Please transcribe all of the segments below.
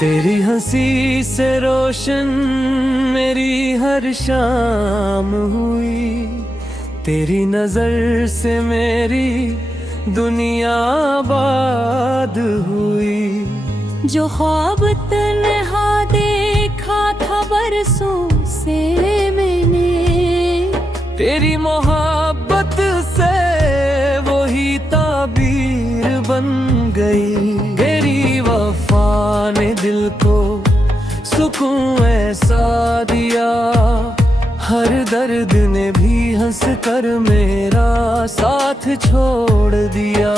तेरी हंसी से रोशन मेरी हर शाम हुई, तेरी नजर से मेरी दुनिया आबाद हुई। जो ख्वाब तन्हा देखा था बरसों से मैंने, तेरी मोहब्बत से वही ताबीर बन गई। तेरी वफा ने दिल को सुकून ऐसा दिया, हर दर्द ने भी हंस कर मेरा साथ छोड़ दिया।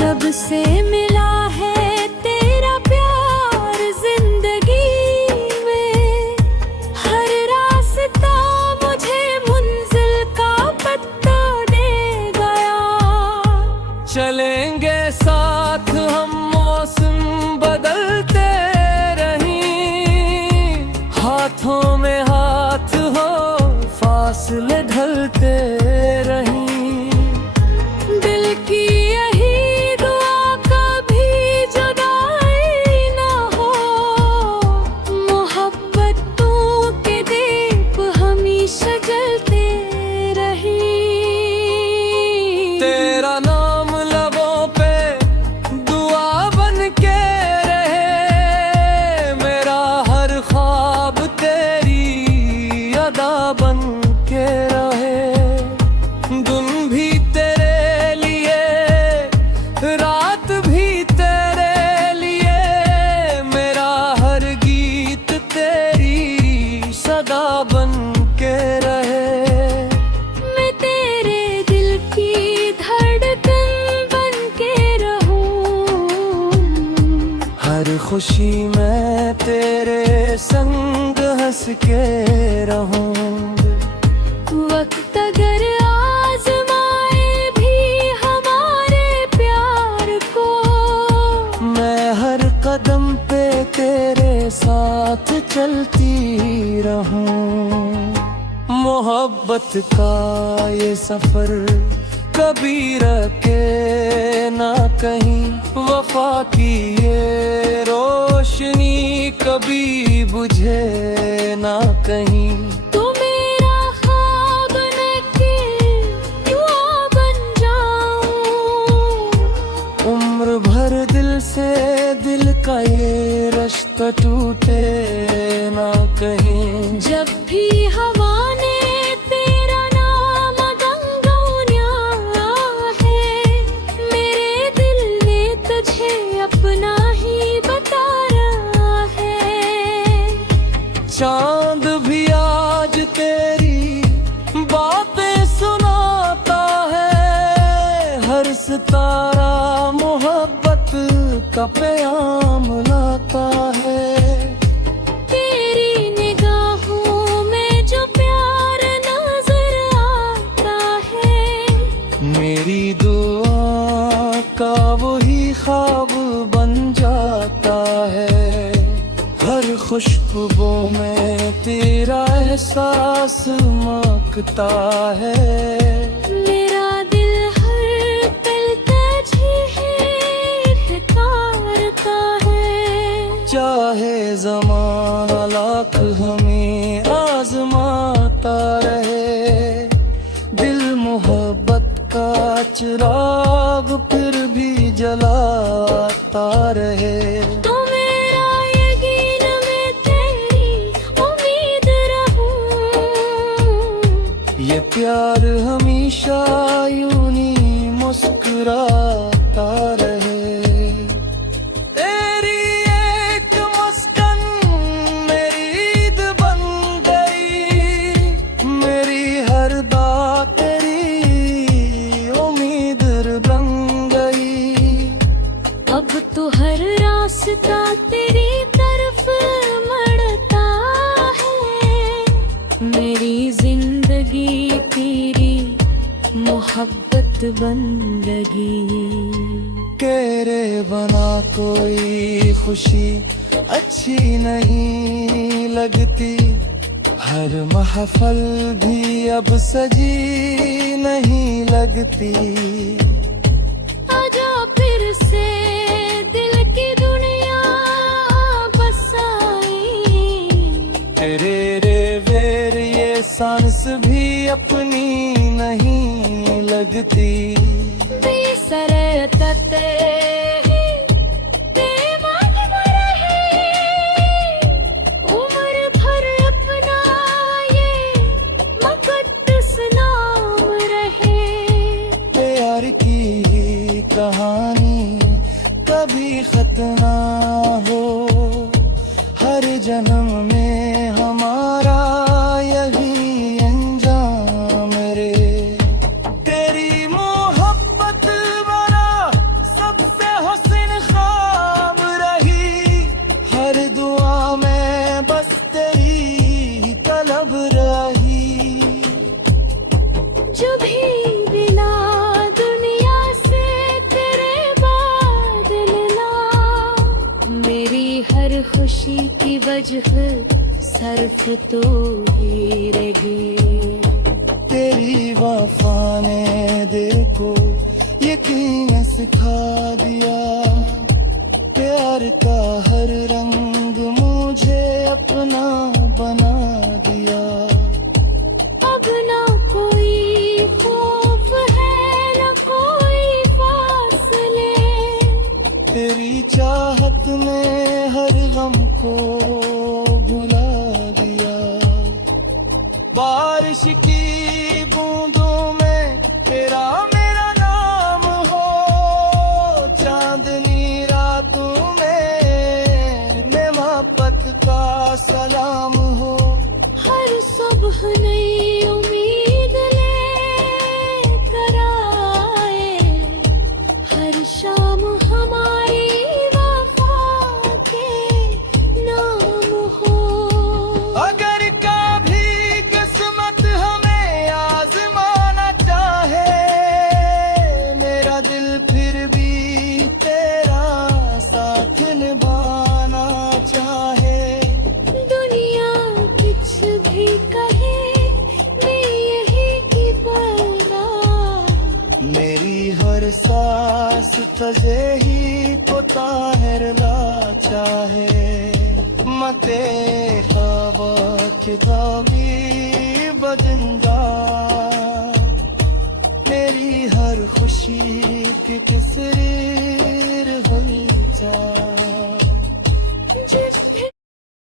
जब से मिला है तेरा प्यार जिंदगी में, हर रास्ता मुझे मंजिल का पता दे गया। चलेंगे साथ हम मौसम बदलते रहीं, हाथों में हाथ हो फासले ढलते रहीं। दिल की यही दुआ कभी जुदाई ना हो, मोहब्बतों के दीप हमेशा जलते रहे। तेरा नाम लबों पे दुआ बन के रहे, मेरा हर ख्वाब तेरी अदा बन के रहे। दिन भी तेरे लिए, रात भी तेरे लिए, मेरा हर गीत तेरी सदा बन के रहे। मैं तेरे दिल की धड़कन बन के रहूं, हर खुशी में तेरे संग हंस के रहूं। वक्त अगर आजमाए भी हमारे प्यार को, मैं हर कदम पे तेरे साथ चलती रहूं। मोहब्बत का ये सफर कभी रखे ना कहीं, वफा की ये रोशनी कभी बुझे ना कहीं। तू मेरा ख्वाब न कि दुआ बन जाऊं, उम्र भर दिल से दिल का ये रिश्ता टूटे ना कहीं। जब भी हवा ने तेरा नाम गंगोनिया है, मेरे दिल ने तुझे अपना ही बता रहा है। चांद भी आज तेरी बातें सुनाता है, हर सितारा मोहब्बत का प्याम लाता है। तेरी निगाहों में जो प्यार नजर आता है, मेरी दुआ का वही ख्वाब बन जाता है। हर खुशबू में तेरा एहसास महकता है। मेरा दिल हर पल तुझे ही ठिकारता है। चाहे ज़माना लाख हमें आजमाता रहे, दिल मोहब्बत का चिराग फिर भी जलाता रहे। तो मेरा यकीन मैं तेरी उम्मीद रहूं, ये प्यार हमेशा यूं ही मुस्कुराता रहे। तेरी एक मुस्कान मेरी ईद बन गई, मेरी हर बात तेरी उम्मीद बन गई। अब तो हर रास्ता तेरी तरफ मड़ता है, मेरी जिंदगी तेरी मोहब्बत बन लगी। तेरे बना कोई खुशी अच्छी नहीं लगती, हर महफल भी अब सजी नहीं लगती। आजा फिर से दिल की दुनिया सांस भी अपनी नहीं लगती। सरतते उम्र भर अपना ये मुकद्दस नाम रहे। प्यार की कहानी कभी खत्म ना हो, हर जन्म में हमारा यही अंजाम रे। तेरी मोहब्बत बना सबसे हसीन ख्वाब रही, हर दुआ में बस तेरी तलब रही। जो भी मिला दुनिया से तेरे बाद मिला, मेरी हर खुशी की वजह सर्फ तो ही रही। तेरी वफा ने दिल को यकीन सिखा दिया, प्यार का हर रंग मुझे अपना बना दिया। अब ना कोई खौफ है ना कोई फासले, तेरी चाहत ने हर गम को भुला दिया। बारिश की बूंदों में तेरा मेरा नाम हो, चांदनी रातों में मोहब्बत का सलाम हो। हर सुबह नई उम्मीद लेकर आए, हर शाम हमारी वफा के नाम हो। अगर कभी किस्मत हमें आजमाना चाहे, मेरा दिल फिर भी तेरा साथ निभाना चाहे। दुनिया कुछ भी कहे मैं यही की पड़ा, मेरी हर सांस तुझे ही तो ताहिर ला चाहे। मते ख्वाबा के दामी बजिंदा, मेरी हर खुशी की तस्वीर हो जा।